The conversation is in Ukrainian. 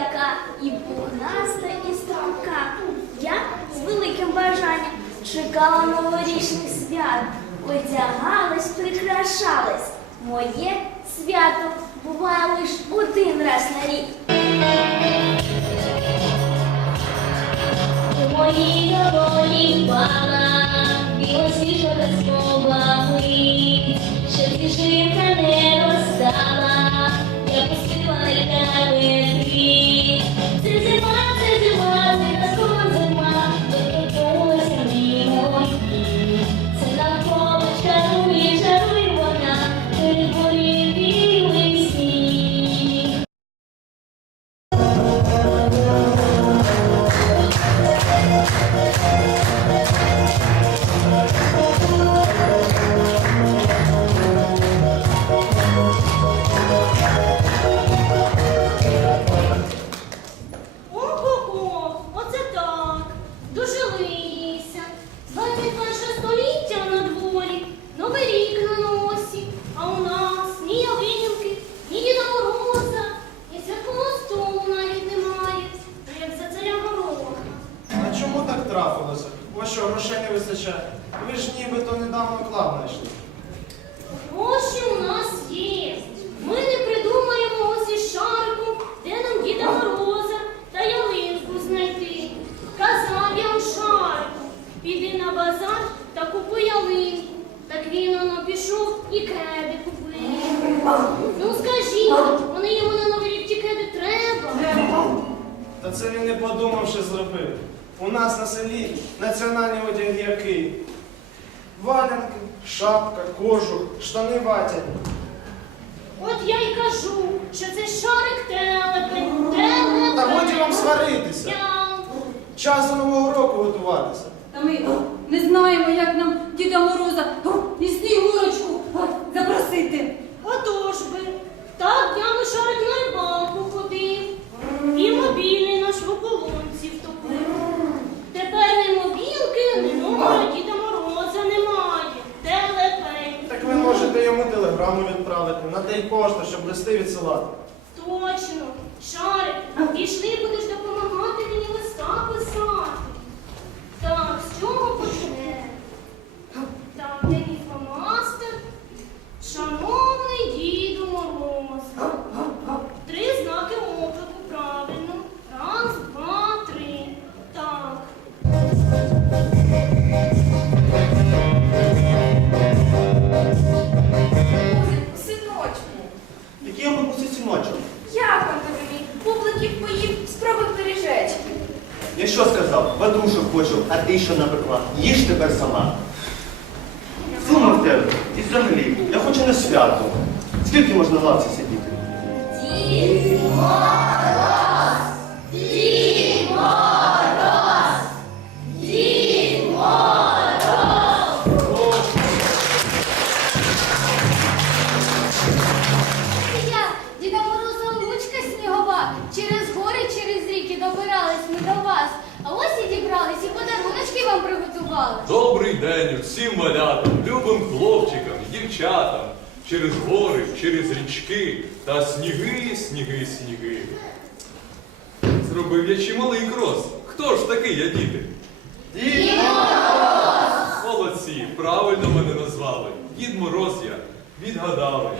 яка і пухнаста, і струнка. Я з великим бажанням чекала новорічних свят, одягалась, прикрашалась. Моє свято буває лиш один раз на рік. У моїй долоні впала білосніжна змова мить, ще сніжинка так трапилося? Вас що, грошей не вистачає? Ви ж нібито недавно клад знайшли. Гроші у нас є. Ми не придумаємо ось із шариком, де нам Діда Мороза та ялинку знайти. Казав я у шарику, піди на базар та купи ялинку. Так він воно пішов і кеди купив. Ну скажіть, вони йому на новий рік ті кеди треба. Та це він не подумавши зробив. У нас на селі національні одяг які? Валянки, шапка, кожух, штани ватять. От я й кажу, що це шарик телепень, телепень. Та годі вам сваритися. Час до Нового року готуватися. Та ми не знаємо, як нам Діда Мороза о, і Снігурочку о, запросити. Отож би, так днями шарик на рибалку ходив, і мобільний наш в ополонці втопив. Тепер ні мобілки, ні номера Діда Мороза немає. Телепень. Так ви можете йому телеграму відправити на день пошту, щоб листи відсилати. Точно. Шарик, пішли, будеш допомагати що сказав? Ватрушок хочу, а ти що напекла? Їж тепер сама. Сума в тебе. І взагалі, я хочу на свято. Скільки можна лавці сидіти? Приготували. Добрий день всім малятам, любим хлопчикам, дівчатам, через гори, через річки та сніги, сніги, сніги. Зробив я чималий крос. Хто ж такий я діти? Дід Молодці, правильно мене назвали. Дід Мороз я. Відгадали.